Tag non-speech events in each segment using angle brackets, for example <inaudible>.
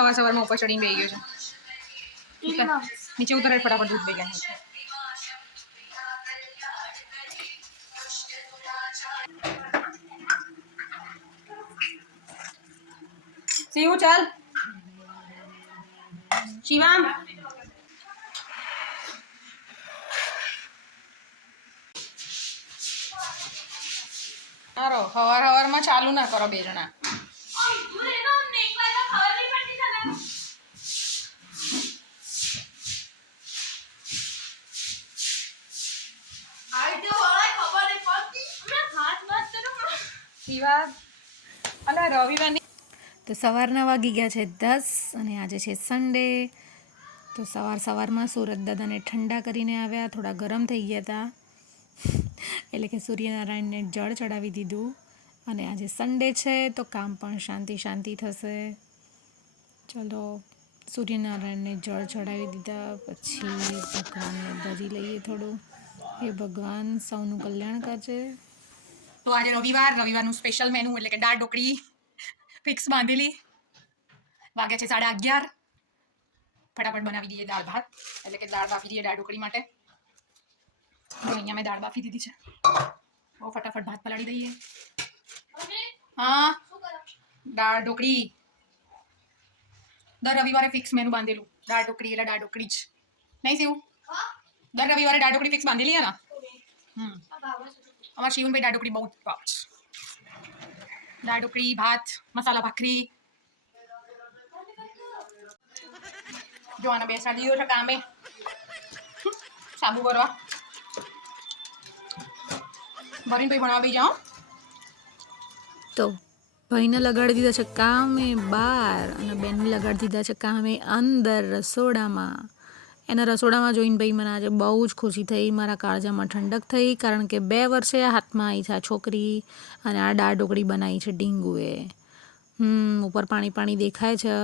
સવાર સવારમાં ઉપર ચડીને બેસી ગયો છે. નીચે ઉતરે ફટાફટ દૂધ ભેગા છે શિવ ચાલ? શિવામ? સારો સવાર સવારમાં ચાલુ ના કરો બે જણા શિવા અને રવિવારની તો સવારના વાગી ગયા છે દસ અને આજે છે સન્ડે તો સવાર સવારમાં સુરત દાદાને ઠંડા કરીને આવ્યા, થોડા ગરમ થઈ ગયા હતા એટલે કે સૂર્યનારાયણને જળ ચડાવી દીધું. અને આજે સન્ડે છે, તો કામ પણ શાંતિ શાંતિ થશે. ચલો, સૂર્યનારાયણને જળ ચડાવી દીધા, પછી ભગવાનને ધરી લઈએ થોડું. હે ભગવાન, સૌનું કલ્યાણ કરજે. તો આજે રવિવાર, રવિવારનું સ્પેશિયલ મેનુ એટલે કે દાળ ઢોકળી ફિક્સ બાંધેલી. વાગે છે સાડા અગિયાર. ફટાફટ બનાવી દઈએ દાળ ભાત. એટલે કે દાળ બાફી દઈએ દાળ ઢોકળી માટે અહીંયા મેં દાળ બાફી દીધી છે. બહુ ફટાફટ ભાત પલાળી દઈએ. હા. દાળ ઢોકળી દર રવિવારે ફિક્સ મેનુ બાંધેલું. દાળ ઢોકળી એટલે દાળ ઢોકળી જ. નહીં શિવ દર રવિવારે દાળ ઢોકળી ફિક્સ બાંધેલી હે ને? હમ. અમારા શિવનભાઈ દાળ ઢોકળી બહુ જ ભાવ છે. દાળ ઢોકળી, ભાત, મસાલા ભાખરી. જો આને બેસાડી દીધો છે કામે. સાબુ કરવા ભરીને ભાઈ ભણવા બી જાઓ તો ભાઈને લગાડી દીધા છે કામે બહાર અને બેનને લગાડી દીધા છે કામે અંદર રસોડામાં. એના રસોડામાં જોઈને ભાઈ મને આજે બહુ જ ખુશી થઈ, મારા કાળજામાં ઠંડક થઈ, કારણ કે બે વર્ષે હાથમાં આવી છે આ છોકરી અને આ દાળ ઢોકળી બનાવી છે ડીંગુએ. હમ, ઉપર પાણી પાણી દેખાય છે,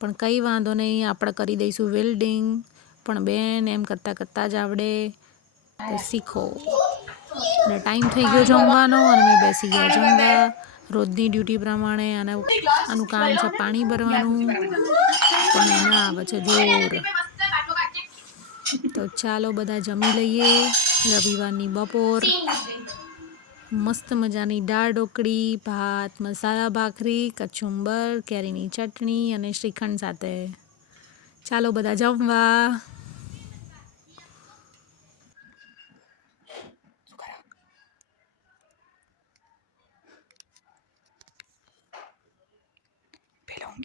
પણ કંઈ વાંધો નહીં આપણે કરી દઈશું વેલ્ડિંગ, પણ બેન એમ કરતાં કરતાં જ આવડે. તો શીખો. અને ટાઈમ થઈ ગયો જમવાનો અને મેં બેસી ગયા જમવા. રોજની ડ્યુટી પ્રમાણે અને આનું કામ છે પાણી ભરવાનું. પણ એના આવે છે જોર તો ચાલો બધા જમી લઈએ. રવિવારની બપોર. મસ્ત મજાની દાળ ઢોકળી, ભાત, મસાલા ભાખરી, કચુંબર, કેરીની ચટણી અને શ્રીખંડ સાથે. ચાલો બધા જમવા.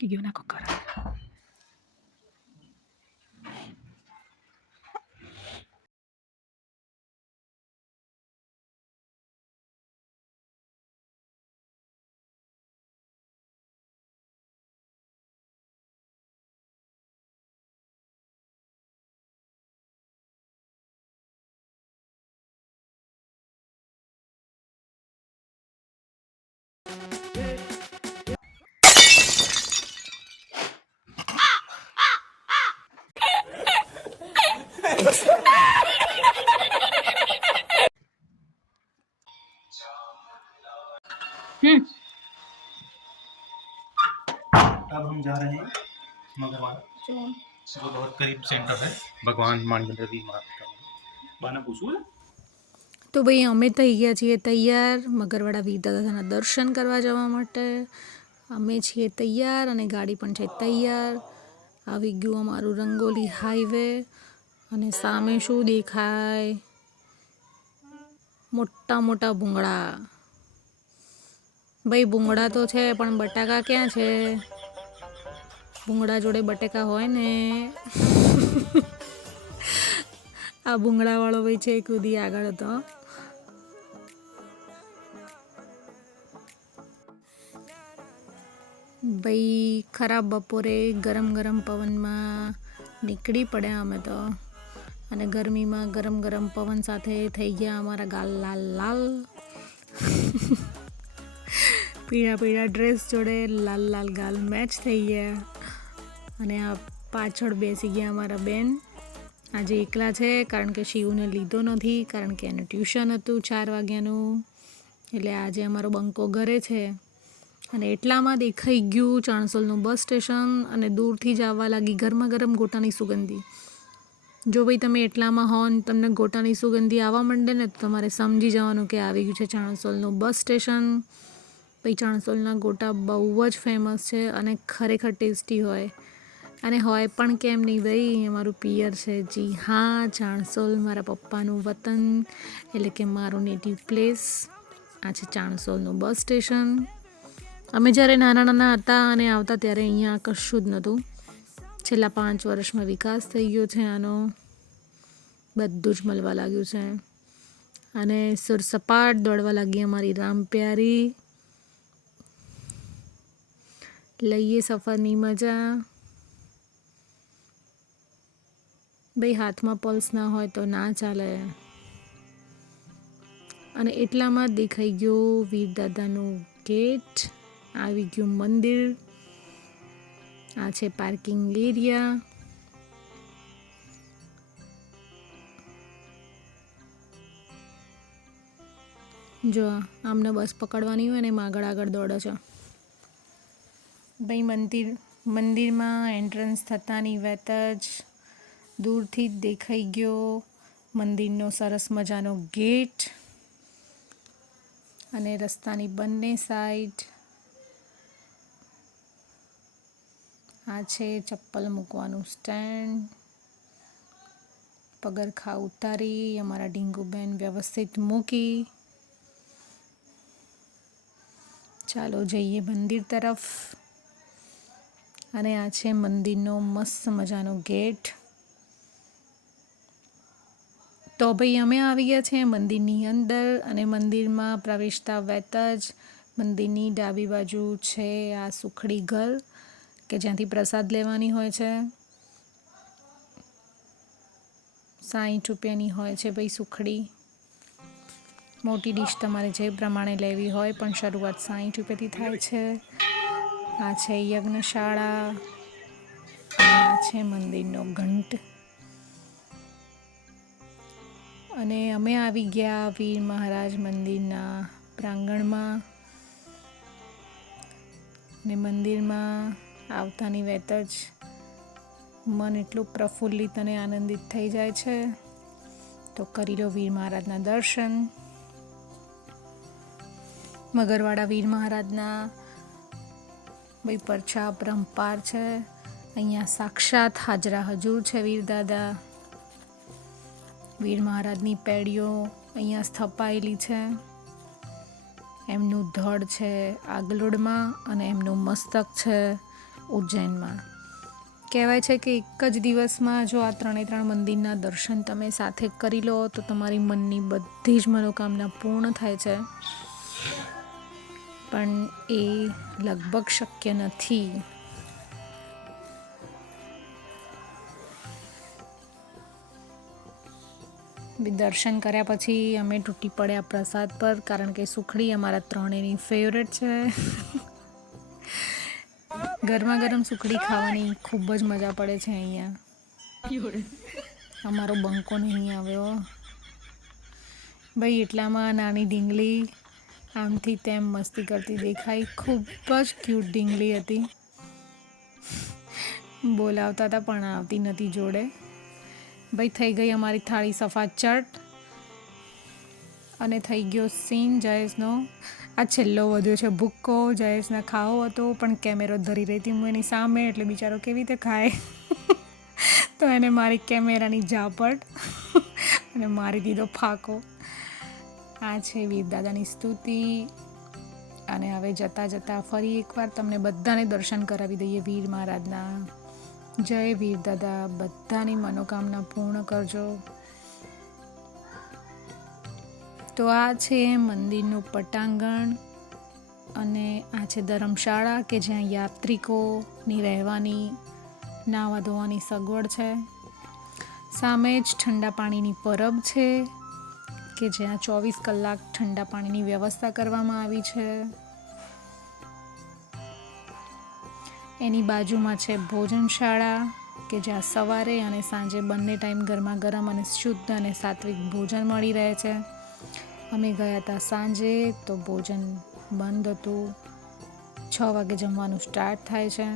ગયો ના કકર अब हम जा रहे हैं मगरवाड़ा जो बहुत करीब सेंटर है। भगवान रवि महाराज का बाना पूछू? તો ભાઈ, અમે થઈ ગયા છીએ તૈયાર. મગરવાડા વીરદાદાના દર્શન કરવા જવા માટે. અમે છીએ તૈયાર અને ગાડી પણ છે તૈયાર. આવી ગયું અમારું રંગોલી હાઈવે અને સામે શું દેખાય? મોટા મોટા ભૂંગળા. ભાઈ, ભૂંગળા તો છે, પણ બટાકા ક્યાં છે? ભૂંગળા જોડે બટેકા હોય ને? <laughs> આ ભૂંગળાવાળો ભાઈ છે, એક સુધી આગળ હતો. ભાઈ ખરાબ બપોરે ગરમ ગરમ પવનમાં નીકળી પડ્યા અમે તો. અને ગરમીમાં ગરમ ગરમ પવન સાથે થઈ ગયા અમારા ગાલ લાલ લાલ. પીળા પીળા ડ્રેસ જોડે લાલ લાલ ગાલ મેચ થઈ ગયા. અને આ પાછળ બેસી ગયા અમારા બેન. આજે એકલા છે, કારણ કે શિવને લીધો નથી, કારણ કે એનું ટ્યુશન હતું ચાર વાગ્યાનું. એટલે આજે અમારો બંકો ઘરે છે. અને એટલામાં દેખાઈ ગયું ચાણસોલનું બસ સ્ટેશન અને દૂરથી જ આવવા લાગી ગરમા ગરમ ગોટાની સુગંધી. જો ભાઈ તમે એટલામાં હો ને તમને ગોટાની સુગંધી આવવા માંડે ને તો તમારે સમજી જવાનું કે આવી ગયું છે ચાણસોલનું બસ સ્ટેશન. પછી ચાણસોલના ગોટા બહુ જ ફેમસ છે અને ખરેખર ટેસ્ટી હોય. અને હોય પણ કેમ નહીં ભાઈ? અમારું પિયર છે. જી હા, ચાણસોલ મારા પપ્પાનું વતન, એટલે કે મારું નેટિવ પ્લેસ આ છે ચાણસોલનું બસ સ્ટેશન. અમે જ્યારે નાના નાના હતા અને આવતા ત્યારે અહીંયા કશું જ નહોતું. છેલ્લા પાંચ વર્ષમાં વિકાસ થઈ ગયો છે આનો. બધું જ મળવા લાગ્યું છે. અને સુરસપાટ દોડવા લાગી અમારી રામ પ્યારી. લઈએ સફરની મજા. ભાઈ, હાથમાં પલ્સ ના હોય તો ના ચાલે. અને એટલામાં દેખાઈ ગયો વીર દાદાનું ગેટ. આવી ગયું મંદિર. આ છે પાર્કિંગ એરિયા. જો આમને બસ પકડવાની હોય ને એમાં આગળ આગળ દોડે છે. ભાઈ મંદિર, મંદિરમાં એન્ટ્રન્સ થતાની વેત જ દૂરથી જ દેખાઈ ગયો. મંદિરનો સરસ મજાનો ગેટ અને રસ્તાની બંને સાઈડ આ છે ચપ્પલ મૂકવાનું સ્ટેન્ડ. પગરખા ઉતારી, અમારા ઢીંગુબેન વ્યવસ્થિત મૂકી. ચાલો જઈએ મંદિર તરફ. અને આ છે મંદિરનો મસ્ત મજાનો ગેટ. તો ભાઈ અમે આવી ગયા છે મંદિરની અંદર અને મંદિરમાં પ્રવેશતા વેત જ મંદિરની ડાબી બાજુ છે આ સુખડી ઘર. કે જ્યાંથી પ્રસાદ લેવાની હોય છે. સાઠ રૂપિયાની હોય છે ભાઈ સુખડી. મોટી ડીશ તમારે જે પ્રમાણે લેવી હોય પણ શરૂઆત સાઠ રૂપિયાથી થાય છે. આ છે યજ્ઞશાળા. આ છે મંદિરનો ઘંટ. અને અમે આવી ગયા વીર મહારાજ મંદિરના પ્રાંગણમાં. ને મંદિરમાં આવતાની વેત જ મન એટલું પ્રફુલ્લિત અને આનંદિત થઈ જાય છે. તો કરી લો વીર મહારાજના દર્શન. મગરવાડા વીર મહારાજના ભાઈ પરછા પરંપાર છે. અહીંયા સાક્ષાત હાજરા હજુર છે વીર દાદા. વીર મહારાજની પેઢીઓ અહીંયા સ્થપાયેલી છે. એમનું ધડ છે આગલોડમાં અને એમનું મસ્તક છે. ઉજ્જૈનમાં. કહેવાય છે કે એક જ દિવસમાં જો આ ત્રણે ત્રણ મંદિરના દર્શન તમે સાથે કરી લો, તો તમારી મનની બધી જ મનોકામના પૂર્ણ થાય છે. પણ એ લગભગ શક્ય નથી. દર્શન કર્યા પછી અમે તૂટી પડ્યા પ્રસાદ પર, કારણ કે સુખડી અમારા ત્રણેયની ફેવરેટ છે. ગરમા ગરમ સુખડી ખાવાની ખૂબ જ મજા પડે છે અહીંયા. અમારો બંકો નહીં આવ્યો. ભાઈ, એટલામાં નાની ઢીંગલી આમથી તેમ મસ્તી કરતી દેખાઈ. ખૂબ જ ક્યુટ ઢીંગલી હતી. બોલાવતા હતા પણ આવતી નથી જોડે. ભાઈ, થઈ ગઈ અમારી થાળી સફાચટ. અને થઈ ગયો સીન જયેશનો. આ છેલ્લો વધ્યો છે, ભૂક્કો. જયેશને ખાવો હતો, પણ કેમેરો ધરી રહી હતી હું એની સામે, એટલે બિચારો કેવી રીતે ખાય? તો એને મારી કેમેરાની ઝાપટ અને મારી દીધો ફાકો. આ છે વીર દાદાની સ્તુતિ. અને હવે જતાં જતાં ફરી એકવાર તમને બધાને દર્શન કરાવી દઈએ વીર મહારાજના. જય વીર દાદા બધાની મનોકામના પૂર્ણ કરજો. તો આ છે મંદિરનું પટાંગણ અને આ છે ધર્મશાળા કે જ્યાં યાત્રિકોની રહેવાની નાવા ધોવાની સગવડ છે. સામે જ ઠંડા પાણીની પરબ છે કે જ્યાં ચોવીસ કલાક ઠંડા પાણીની વ્યવસ્થા કરવામાં આવી છે. એની બાજુમાં છે ભોજનશાળા કે જ્યાં સવારે અને સાંજે બંને ટાઈમ ગરમા ગરમ અને શુદ્ધ અને સાત્વિક ભોજન મળી રહે છે. અમે ગયા હતા સાંજે, તો ભોજન બંધ હતું. છ વાગે જમવાનું સ્ટાર્ટ થાય છે.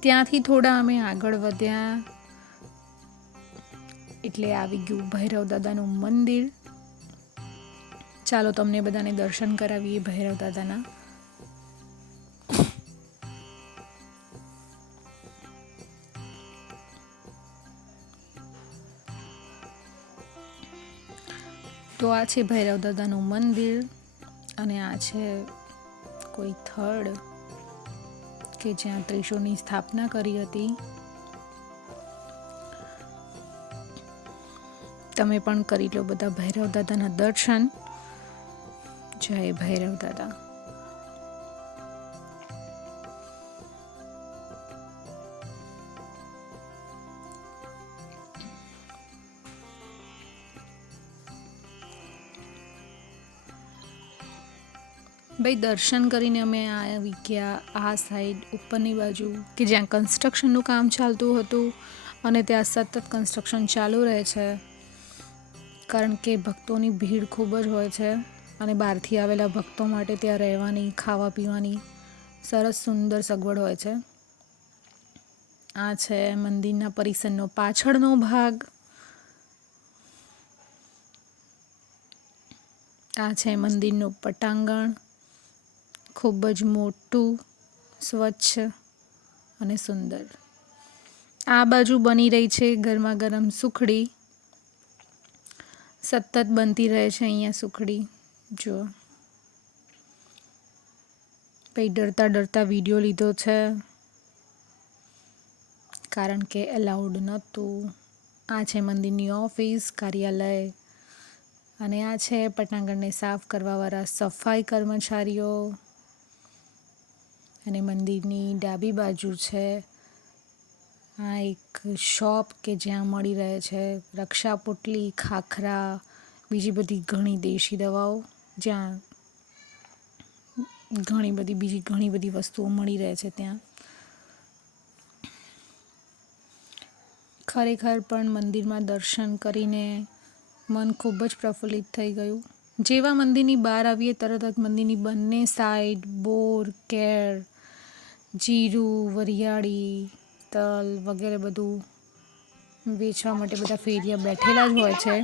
ત્યાંથી થોડા અમે આગળ વધ્યા. એટલે આવી ગયું ભૈરવ દાદાનું મંદિર. ચાલો તમને બધાને દર્શન કરાવીએ ભૈરવ દાદાના. આ છે ભૈરવ દાદાનું મંદિર અને આ છે કોઈ થડ કે જ્યાં ત્રિશૂળની સ્થાપના કરી હતી. તમે પણ કરી લો બધા ભૈરવ દાદાના દર્શન. જય ભૈરવ દાદા. ભાઈ, દર્શન કરીને અમે આવી ગયા આ સાઈડ ઉપરની બાજુ, કે જ્યાં કન્સ્ટ્રક્શનનું કામ ચાલતું હતું અને ત્યાં સતત કન્સ્ટ્રક્શન ચાલુ રહે છે. કારણ કે ભક્તોની ભીડ ખૂબ જ હોય છે અને બહારથી આવેલા ભક્તો માટે ત્યાં રહેવાની, ખાવા પીવાની સરસ સુંદર સગવડ હોય છે. આ છે મંદિરના પરિસરનો પાછળનો ભાગ. આ છે મંદિરનું પટાંગણ. ખૂબ જ મોટું, સ્વચ્છ અને સુંદર. આ બાજુ બની રહી છે ગરમા ગરમ સુખડી. સતત બનતી રહે છે અહીંયા સુખડી. જો ભાઈ, ડરતા ડરતા વીડિયો લીધો છે. કારણ કે એલાઉડ નહોતું. આ છે મંદિરની ઓફિસ કાર્યાલય. અને આ છે પટાંગણને સાફ કરવાવાળા સફાઈ કર્મચારીઓ. અને મંદિરની ડાબી બાજુ છે, આ એક શોપ કે જ્યાં મળી રહે છે રક્ષા પોટલી ખાખરા, બીજી બધી ઘણી દેશી દવાઓ. જ્યાં ઘણી બધી, બીજી ઘણી બધી વસ્તુઓ મળી રહે છે ત્યાં. ખરેખર પણ મંદિરમાં દર્શન કરીને મન ખૂબ જ પ્રફુલ્લિત થઈ ગયું. જેવા મંદિરની બહાર આવીએ, તરત જ મંદિરની બંને સાઈડ બોર કેળ જીરું, વરિયાળી, તલ વગેરે બધું વેચવા માટે બધા ફેરિયા બેઠેલા જ હોય છે.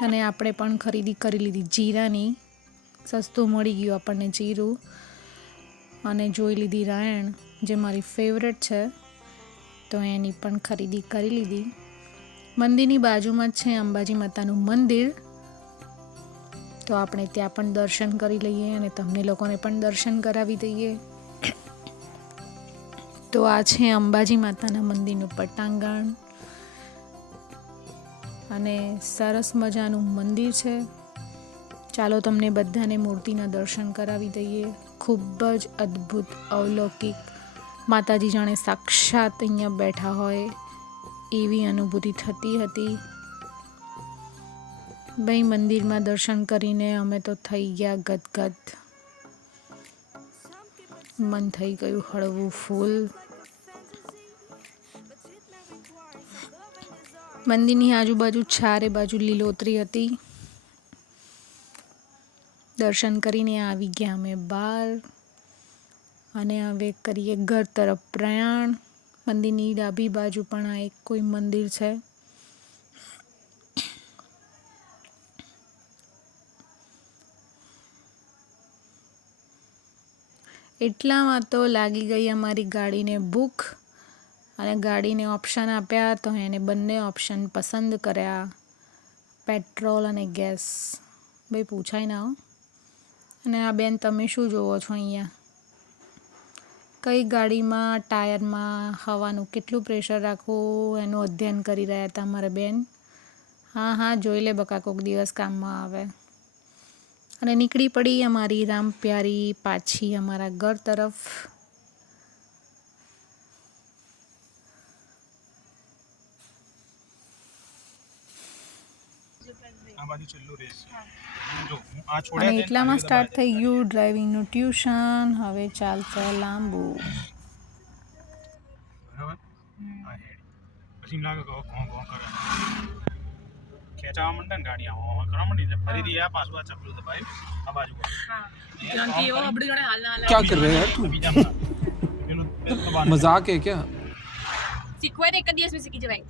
અને આપણે પણ ખરીદી કરી લીધી. જીરાની સસ્તું મળી ગયું આપણને જીરું. અને જોઈ લીધી રાયણ, જે મારી ફેવરેટ છે. તો એની પણ ખરીદી કરી લીધી. મંદિરની બાજુમાં જ છે અંબાજી માતાનું મંદિર. તો આપણે ત્યાં પણ દર્શન કરી લઈએ અને તમને લોકોને પણ દર્શન કરાવી દઈએ. તો આ છે અંબાજી માતાના મંદિરનું પટાંગણ. અને સરસ મજાનું મંદિર છે. ચાલો તમને બધાને મૂર્તિના દર્શન કરાવી દઈએ. ખૂબ જ અદ્ભુત અવલૌકિક માતાજી જાણે સાક્ષાત અહીંયા બેઠા હોય એવી અનુભૂતિ થતી હતી. ભાઈ મંદિરમાં દર્શન કરીને અમે તો થઈ ગયા ગદગદ. મન થઈ ગયું હળવું ફૂલ. મંદિરની આજુબાજુ ચારે બાજુ લીલોતરી હતી. દર્શન કરીને આવી ગયા અમે બહાર અને હવે કરીએ ઘર તરફ પ્રયાણ. મંદિરની ડાબી બાજુ પણ આ એક કોઈ મંદિર છે. એટલામાં તો લાગી ગઈ અમારી ગાડીને ભૂખ અને ગાડીને ઓપ્શન આપ્યા તો એને બંને ઓપ્શન પસંદ કર્યા. પેટ્રોલ અને ગેસ ભાઈ પૂછાય ના અને આ બેન, તમે શું જોવો છો અહીંયા? કઈ ગાડીમાં, ટાયરમાં, હવાનું કેટલું પ્રેશર રાખવું એનું અધ્યયન કરી રહ્યા હતા મારા બેન? હા હા, જોઈ લે બકા કોઈક દિવસ કામમાં આવે. અને નીકળી પડી અમારી રામ પ્યારી પાછી અમારા ઘર તરફ. અને એટલામાં સ્ટાર્ટ થઈ ગયું ડ્રાઇવિંગનું ટ્યુશન હવે ચાલશે લાંબુ. બરાબર? પછી લાગે કરે? ખેંચાવા માંડે ને ગાડી આવો આવો કરવા માંડી એટલે ફરીથી આ પાછું આ ચપલું દબાવ્યું આ બાજુ ધ્યાનથી એવો આપણી જોડે હાલ ના હાલ क्या कर रहे हैं तुम બીજામાં પેલું પેલું દબાણ मजाक है क्या શીખવાય તો એક જ દિવસમાં શીખી જવાય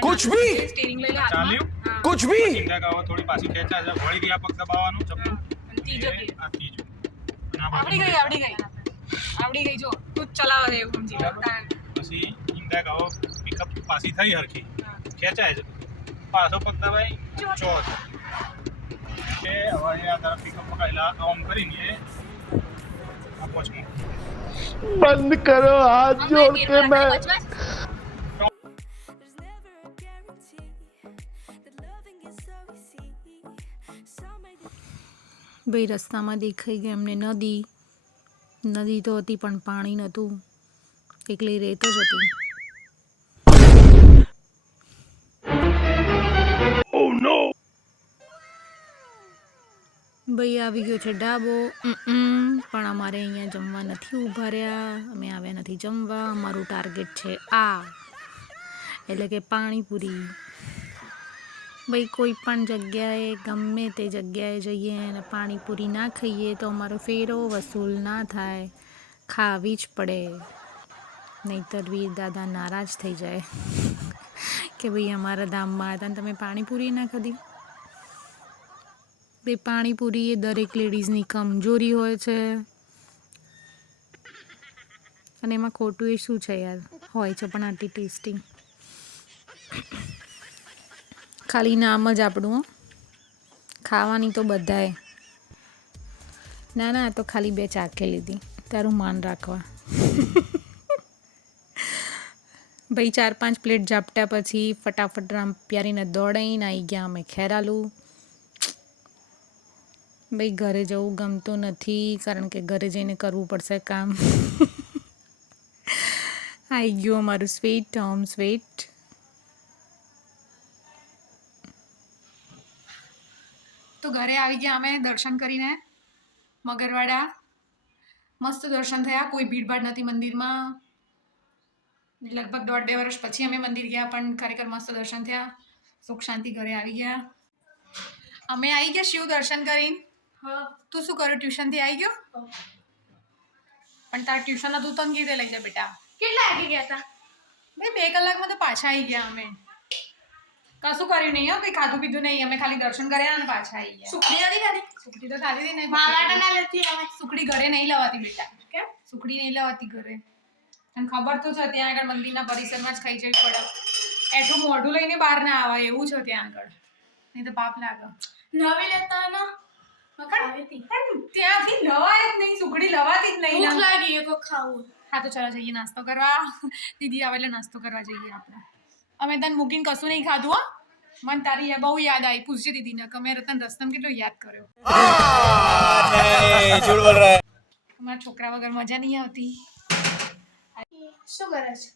कुछ भी સ્ટીરિંગ લઈ લો હાથમાં ચાલ્યું હા. कुछ भी ચિંતા કરો થોડી પાછી ખેંચા છે વળી આ પગ દબાવવાનું ચપલું અને ત્રીજો ગિયર. આ ત્રીજું અને આ આવડી બાજુ ગઈ આવડી ગઈ આવડી ગઈ જો તું જ ચલાવવા દે એવું સમજી લે. તાણ. પછી ચિંતા કરો પિકઅપ પાછી થઈ હરખી ખેંચાય છે પાછો પગદાભાઈ ચોથ કે હવે આ તરફ પિકઅપ પકડેલા ઓન કરીને બંધ કરો હાથ જોડ કે મેં. ભાઈ રસ્તામાં દેખાઈ ગઈ એમને નદી. નદી તો હતી પણ પાણી નહોતું. એકલી રેત જ હતી. ભાઈ આવી ગયો છે ડાબો. પણ અમારે અહીંયા જમવા નથી ઊભા રહ્યા. અમે આવ્યા નથી જમવા. અમારું ટાર્ગેટ છે આ. એટલે કે પાણીપુરી. ભાઈ, કોઈ પણ જગ્યાએ ગમે તે જગ્યાએ જઈએ અને પાણીપુરી ના ખાઈએ તો અમારો ફેરો વસૂલ ના થાય. ખાવી જ પડે. નહીંતર વીર દાદા નારાજ થઈ જાય. કે ભાઈ, અમારા ધામમાં હતા ને તમે પાણીપુરી ના ખાધી? ભાઈ પાણીપુરી એ દરેક લેડીઝની કમજોરી હોય છે. અને એમાં ખોટું એ શું છે યાર? હોય છે પણ આટલી ટેસ્ટી ખાલી નામ જ આપણું. ખાવાની તો બધાએ. ના ના તો ખાલી બે ચાખે લીધી. તારું માન રાખવા. ભાઈ, ચાર પાંચ પ્લેટ ઝાપટા પછી ફટાફટ રામ પ્યારીને દોડાઈને આવી ગયા અમે ખેરાલુ. ભાઈ, ઘરે જવું ગમતું નથી, કારણ કે ઘરે જઈને કરવું પડશે કામ. આવી ગયું અમારું સ્વીટ, હોમ સ્વીટ. તો ઘરે આવી ગયા અમે દર્શન કરીને, મગરવાડા. મસ્ત દર્શન થયા, કોઈ ભીડભાડ નથી મંદિરમાં. લગભગ દોઢ બે વર્ષ પછી અમે મંદિર ગયા, પણ ખરેખર મસ્ત દર્શન થયા. સુખ શાંતિ ઘરે આવી ગયા. અમે આવી ગયા શિવ દર્શન કરીને. તું શું કર્યું ટ્યુશનથી આવી ગયો? પણ તાર ટ્યુશન હતું તને કીધે લઈ જા બેટા. કેટલા આવી ગયા હતા ભાઈ બે કલાકમાં તો પાછા આવી ગયા અમે. કશું કર્યું નહીં હો કંઈ ખાધું પીધું નહીં. અમે ખાલી દર્શન કર્યા અને પાછા આવી ગયા. સુખડી હતી? ખાલી સુખડી તો ખાધી હતી નહીં માવાટા ના લેતી અમે સુખડી ઘરે નહીં લવાતી બેટા. કેમ? સુખડી નહીં લવાતી ઘરે. અને ખબર તો છે ત્યાં આગળ મંદિરના પરિસરમાં જ ખાઈ જવી પડે. એટલું મોઢું લઈને બહાર ના આવે એવું છે ત્યાં આગળ. નહીં તો પાપ લાગે. નવી લેતા ને? ત્યાંથી લવાય જ નહીં સુખડી લવાતી જ નહીં ભૂખ લાગી એ ખાવું. હા તો ચાલો જઈએ નાસ્તો કરવા. દીદી આવે એટલે નાસ્તો કરવા જઈએ આપણે. અમે તને મૂકીને કશું નહીં ખાધું હો. મન તારી બહુ યાદ આવી. પૂછજે દીદીને. કે મેં રતન રસ્તમ કેટલો યાદ કર્યો? અમારા છોકરા વગર મજા નહીં આવતી. શું કરે છે?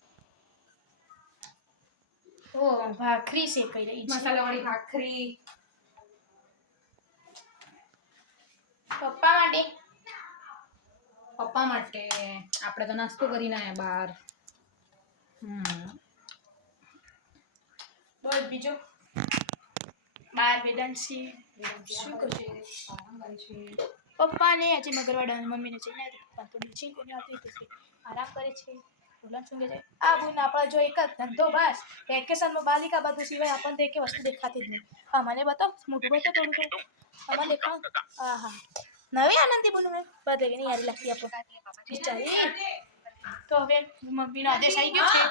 ઓ ભાખરી શેકાઈ રહી છે. મસાલાવાળી ભાખરી. પપ્પા માટે? પપ્પા માટે. આપણે તો નાસ્તો કરીને આવ્યા બહાર. હમ. બોલ બીજું? બાર વેદાંશી શું કરશે પપ્પાને આજે મગરવાડા મમ્મીને જઈને પપ્પા તો નીચે કોને આવતી હતી આરામ કરે છે. શું છે. આ બુન આપણા જો એક જ ધંધો બસ. વેકેશનમાં બાલિકા બધું સિવાય આપણને એક વસ્તુ દેખાતી જ નહીં. હા મને બતાવ મોટું બતાવ થોડું થોડું. આમાં દેખાવ હા હા. નવી આનંદી બોલું મેં બધે કે નહીં યારી લાગતી આપો. બિચારી. તો હવે મમ્મીનો આદેશ આવી ગયો છે.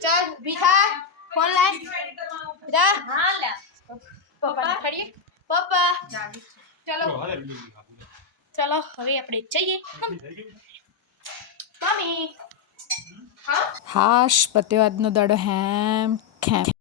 ચાલ ઊભી ફોન લાય. જા. પપ્પા? ખડીએ પપ્પા. ચલો. ચાલો હવે આપણે જઈએ. હા હાશ પત્યો દાડો હેમ ખેમ